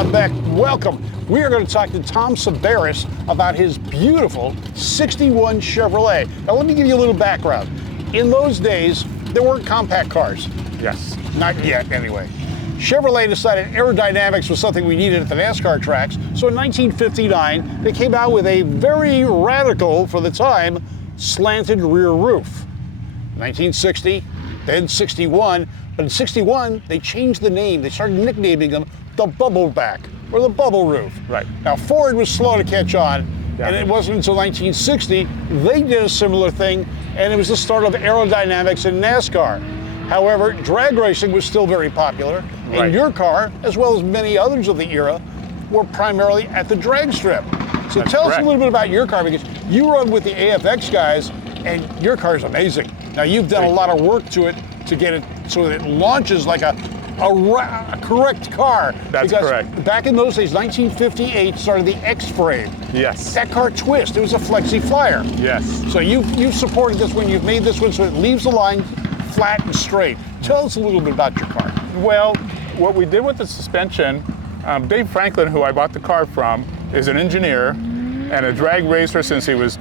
Bob Beck. Welcome. We are going to talk to Tom Sabaris about his beautiful 61 Chevrolet. Now, let me give you a little background. In those days, there weren't compact cars. Yes. Not yet, anyway. Chevrolet decided aerodynamics was something we needed at the NASCAR tracks, so in 1959, they came out with a very radical, for the time, slanted rear roof. 1960, then 61, but in 61, they changed the name. They started nicknaming them the bubble back, or the bubble roof. Right. Now, Ford was slow to catch on, Yeah. and it wasn't until 1960 they did a similar thing, and it was the start of aerodynamics in NASCAR. However, drag racing was still very popular, Right. and your car, as well as many others of the era, were primarily at the drag strip. So That's tell us a correct. little bit about your car, because you run with the AFX guys, and your car is amazing. Now, you've done a lot of work to it to get it so that it launches like a correct car. That's because correct. Back in those days, 1958 started the X-Frame. Yes. That car twist, it was a Flexi Flyer. Yes. So you've supported this one, you've made this one so it leaves the line flat and straight. Tell us a little bit about your car. Well, what we did with the suspension, Dave Franklin, who I bought the car from, is an engineer and a drag racer since he was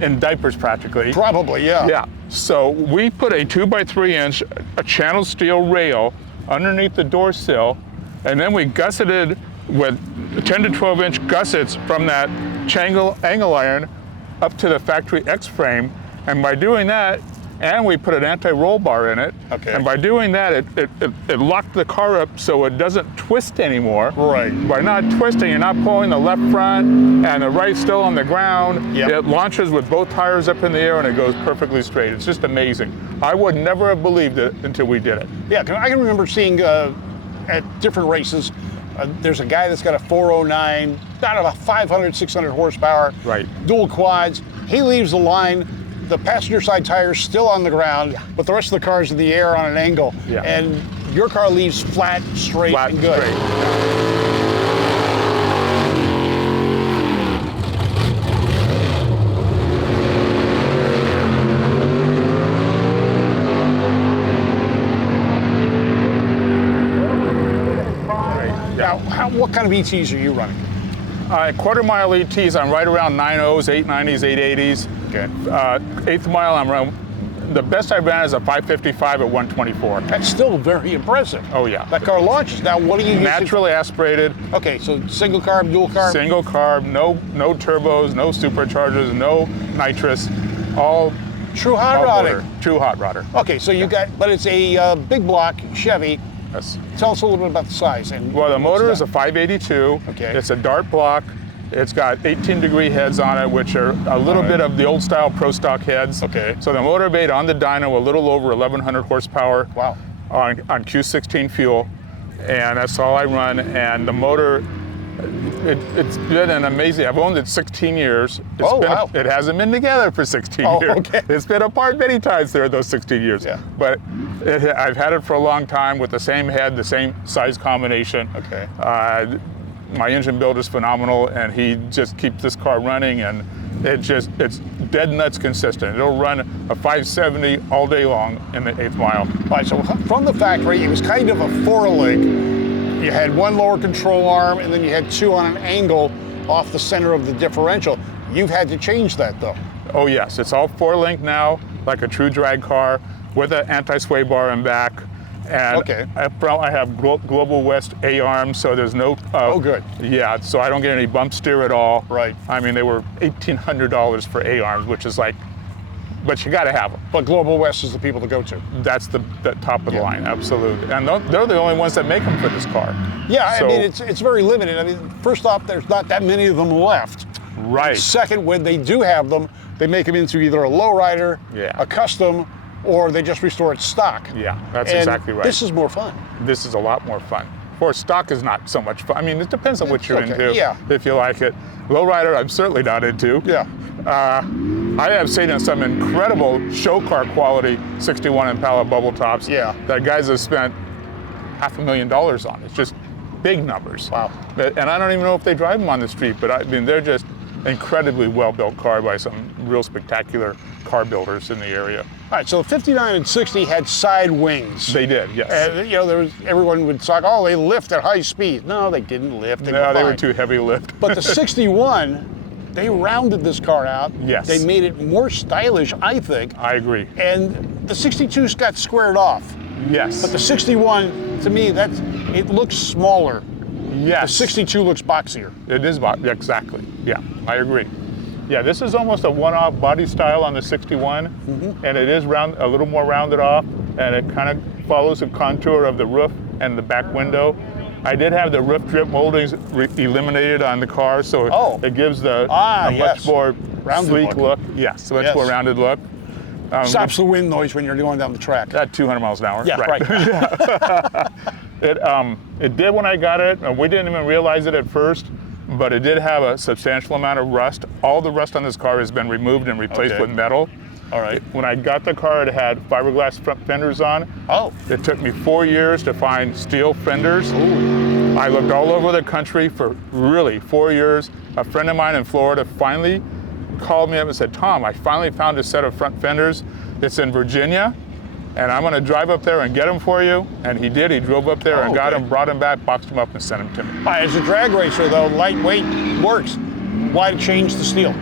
in diapers practically. Probably, yeah. Yeah. So we put a 2x3-inch a channel steel rail underneath the door sill, and then we gusseted with 10 to 12-inch gussets from that angle iron up to the factory X-frame. And by doing that, and we put an anti-roll bar in it. Okay. And by doing that, it locked the car up so it doesn't twist anymore. Right. By not twisting, you're not pulling the left front and the right still on the ground. Yep. It launches with both tires up in the air and it goes perfectly straight. It's just amazing. I would never have believed it until we did it. Yeah, 'cause I can remember seeing at different races, there's a guy that's got a 409, got about 500, 600 horsepower, Right. dual quads. He leaves the line, the passenger side tire's still on the ground, but the rest of the car's in the air on an angle. Yeah. And your car leaves flat, straight, Flat and good. straight. Now, what kind of ETs are you running? Quarter mile ETs, I'm right around 9.0s, 890s, 880s. Okay. Eighth mile, I'm around, the best I ran is a 555 at 124. That's still very impressive. Oh yeah. That car launches. Now, what do you use? Naturally aspirated, Okay, so single carb, dual carb? single carb, no turbos, no superchargers, no nitrous, all True hot all rodding. motor. True hot rodder. Okay, so you got, but it's a big block Chevy. Yes. Tell us a little bit about the size. And Well, the what's motor is that? a 582. Okay. It's a dart block. It's got 18-degree heads on it, which are a little bit of the old style Pro Stock heads. Okay. So the motor made on the dyno a little over 1,100 horsepower. Wow. On Q16 fuel, and that's all I run. And the motor, it's been an amazing. I've owned it 16 years. Wow. It hasn't been together for 16 Oh, years. okay. It's been apart many times there those 16 years. Yeah. But I've had it for a long time with the same head, the same size combination. Okay. My engine build is phenomenal, and he just keeps this car running, and it's dead nuts consistent. It'll run a 570 all day long in the 8th mile. All right, so from the factory, it was kind of a four-link. You had one lower control arm, and then you had two on an angle off the center of the differential. You've had to change that, though. Oh yes, it's all 4-link now, like a true drag car, with an anti-sway bar in back. And Okay. I have Global West A-arms, so there's no... Oh, good. Yeah, so I don't get any bump steer at all. Right. I mean, they were $1,800 for A-arms, which is like, but you gotta have them. But Global West is the people to go to. That's the top of the line, absolutely. And they're the only ones that make them for this car. Yeah, So- I mean, it's very limited. I mean, first off, there's not that many of them left. Right. Second, when they do have them, they make them into either a lowrider, Yeah. a custom, or they just restore it stock. Yeah, that's And exactly right. This is more fun. This is a lot more fun. For stock is not so much fun. I mean, it depends on what It's you're okay, into. yeah. If you like it. Lowrider, I'm certainly not into. Yeah. I have seen some incredible show car quality 61 Impala bubble tops. Yeah. That guys have spent $500,000 on. It's just big numbers. Wow. And I don't even know if they drive them on the street, but I mean, they're just incredibly well-built car by some real spectacular car builders in the area. right, so 59 and 60 had side wings. They did, yes. And, you know, everyone would talk, oh, they lift at high speed. No, they didn't lift. They were too heavy to lift. But the 61, they rounded this car out. Yes. They made it more stylish, I think. I agree. And the 62's got squared off. Yes. But the 61, to me, it looks smaller. yes. The 62 looks boxier. It is exactly. Yeah, I agree. Yeah, this is almost a one-off body style on the 61, and it is a little more rounded off, and it kind of follows the contour of the roof and the back window. I did have the roof drip moldings eliminated on the car, so it gives a much more rounded sleek look. Yes, a much more rounded look. Stops the wind noise when you're going down the track. At 200 miles an hour. Yeah, right. It did when I got it, and we didn't even realize it at first, but it did have a substantial amount of rust. All the rust on this car has been removed and replaced with metal. All right. When I got the car, it had fiberglass front fenders on. Oh. It took me 4 years to find steel fenders. Ooh. I looked all over the country for really 4 years. A friend of mine in Florida finally called me up and said, Tom, I finally found a set of front fenders. It's in Virginia, and I'm going to drive up there and get them for you. And he did. He drove up there and got them, brought them back, boxed them up, and sent them to me. As a drag racer, though, lightweight works. Why change the steel?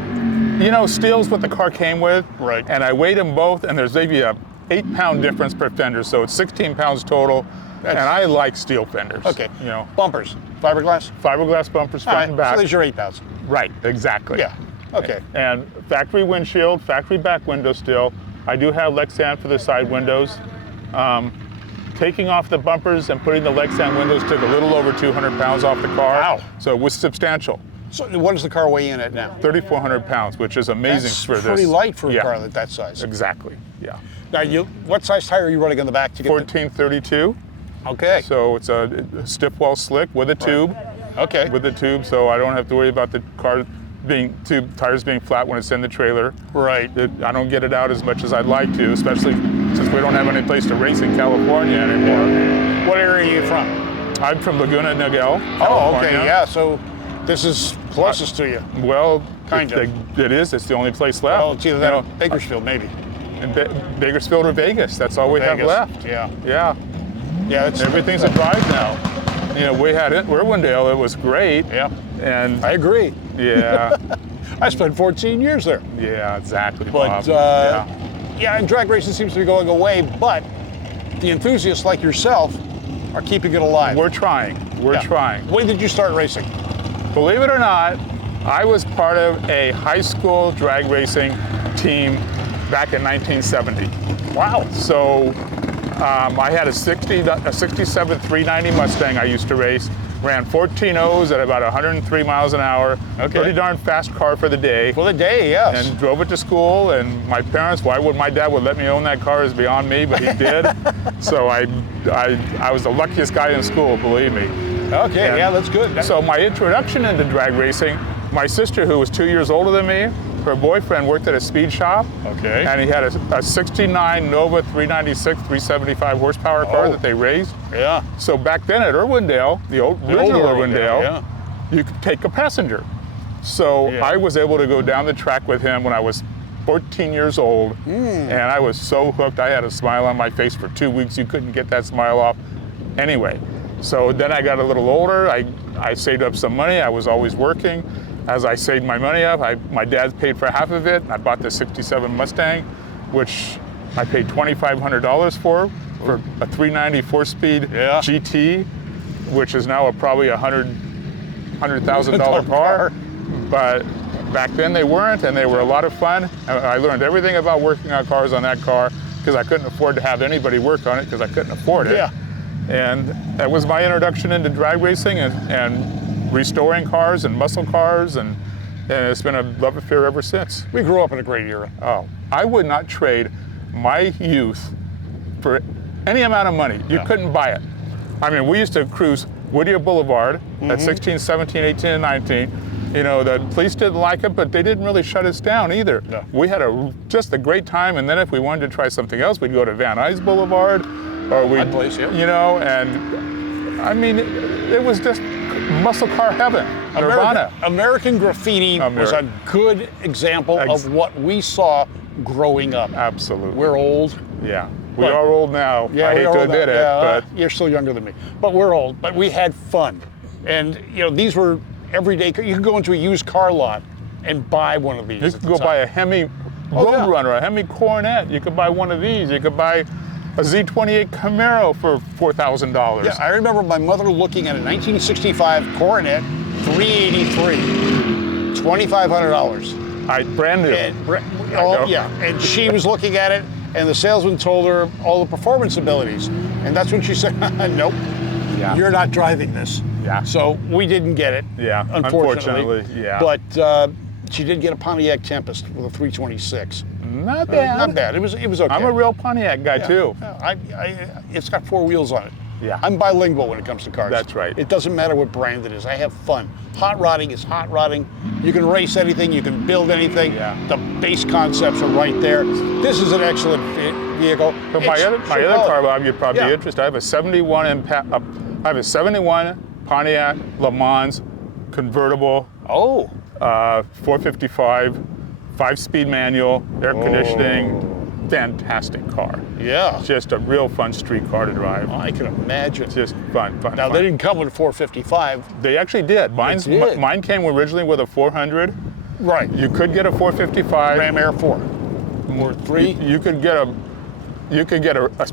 You know, steel's what the car came with. Right. And I weighed them both, and there's maybe a 8-pound difference per fender, so it's 16 pounds total. And I like steel fenders. Okay. You know, Bumpers, fiberglass? fiberglass bumpers front and back. So there's your 8 pounds. Right, exactly. Yeah. Okay. And factory windshield, factory back window still. I do have Lexan for the side windows. Taking off the bumpers and putting the Lexan windows took a little over 200 pounds off the car. Wow. So it was substantial. So what does the car weigh in at now? 3,400 pounds, which is amazing for this. Pretty light for a car that size. Exactly, yeah. Now, what size tire are you running on the back to get 1432. Okay. So it's a stiff wall slick with a tube. Okay. With the tube, so I don't have to worry about the car tires being flat when it's in the trailer. Right. I don't get it out as much as I'd like to, especially since we don't have any place to race in California anymore. What area are you from? I'm from Laguna Niguel, California. Oh, okay, yeah. So this is closest to you. Well, Kind of. it is. It's the only place left. Well, it's either that or Bakersfield, maybe. In Bakersfield or Vegas. That's all we have left. Yeah. Yeah. Yeah. Everything's a drive now. You know, we had it. Irwindale. It was great. Yeah. And I agree. yeah. I spent 14 years there. Yeah, exactly. But Bob. yeah, and drag racing seems to be going away, but the enthusiasts like yourself are keeping it alive. We're trying. We're trying. When did you start racing? Believe it or not, I was part of a high school drag racing team back in 1970. Wow. So I had a 67 390 Mustang I used to race. Ran 14 O's at about 103 miles an hour. Okay. Pretty darn fast car for the day. For the day, yes. And drove it to school, and my parents, why would my dad would let me own that car is beyond me, but he did. So I was the luckiest guy in school, believe me. Okay, And yeah, that's good. So my introduction into drag racing, my sister, who was 2 years older than me, her boyfriend worked at a speed shop. Okay. And he had a 69 Nova 396, 375 horsepower car that they raced. Yeah. So back then at Irwindale, the original Irwindale, you could take a passenger. So I was able to go down the track with him when I was 14 years old, and I was so hooked. I had a smile on my face for 2 weeks. You couldn't get that smile off. Anyway, so then I got a little older. I saved up some money. I was always working. As I saved my money up, my dad paid for half of it. I bought the 67 Mustang, which I paid $2,500 for a 390 4-speed GT, which is now probably a $100,000 car. But back then they weren't, and they were a lot of fun. I learned everything about working on cars on that car because I couldn't afford to have anybody work on it because I couldn't afford it. Yeah. And that was my introduction into drag racing and restoring cars and muscle cars, and it's been a love affair ever since. We grew up in a great era. Oh, I would not trade my youth for any amount of money. You couldn't buy it. I mean, we used to cruise Whittier Boulevard at 16, 17, 18, and 19. You know, the police didn't like it, but they didn't really shut us down either. No. We had just a great time, and then if we wanted to try something else, we'd go to Van Nuys Boulevard, or That place, yeah. you know, and I mean, it was just muscle car heaven, Nirvana. American Graffiti was a good example of what we saw growing up. Absolutely. We're old. Yeah. We But- are old now. Yeah, I we're hate old to admit now. it, Yeah, but you're still younger than me. But we're old. But we had fun, and these were everyday. You could go into a used car lot and buy one of these. you at could the go time. buy a Hemi Oh, yeah. Roadrunner, a Hemi Coronet. You could buy one of these. You could buy a Z28 Camaro for $4,000. Yeah, I remember my mother looking at a 1965 Coronet 383, $2,500. Brand new. Oh yeah, and she was looking at it, and the salesman told her all the performance abilities, and that's when she said, "Nope, Yeah. you're not driving this." Yeah. So we didn't get it. Yeah, unfortunately. unfortunately, yeah. But she did get a Pontiac Tempest with a 326. Not bad. Not bad. It was okay. I'm a real Pontiac guy too. Yeah, it's got 4 wheels on it. Yeah. I'm bilingual when it comes to cars. That's right. It doesn't matter what brand it is. I have fun. Hot rodding is hot rodding. You can race anything. You can build anything. Yeah. The base concepts are right there. This is an excellent vehicle. But my other car, Bob, you'd probably Yeah. be interested. I have a 71 Pontiac Le Mans convertible, Oh. 455, 5-speed manual, air conditioning, fantastic car. Yeah. Just a real fun street car to drive. I can imagine. Just fun. Now, fun. they didn't come with a 455. They actually did. did? Mine came originally with a 400. Right. You could get a 455. Ram Air 4. Or 3. You could get a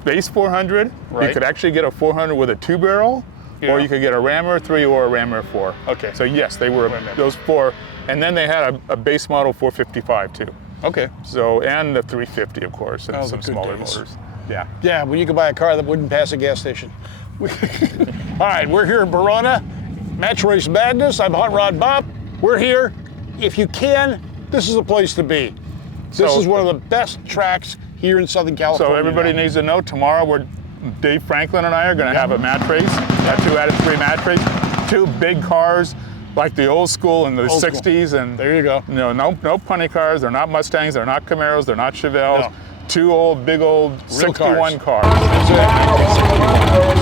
base 400. Right. You could actually get a 400 with a 2-barrel, Yeah. or you could get a Ram Air 3 or a Ram Air 4. Okay. So yes, they were Ram Air. those 4, and then they had a base model 455 too. Okay. So and the 350 of course, and Oh, the some good smaller days. motors. Yeah. Yeah, well, you could buy a car that wouldn't pass a gas station. All right, we're here in Verona. Match Race Madness. I'm Hot Rod Bob. We're here. If you can, this is the place to be. This So- is one of the best tracks here in Southern California. So everybody now. needs to know tomorrow Dave Franklin and I are going to have a match race, a 2 out of 3 match race, 2 big cars like the old school in the Old school. 60s, and There you go. no punny cars. They're not Mustangs. They're not Camaros. They're not Chevelles. No. 2 old, big old Real 61 cars. That's it.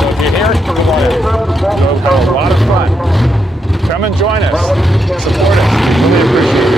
So if you're here, Have a lot of fun. Come and join us. Support us. Really appreciate it.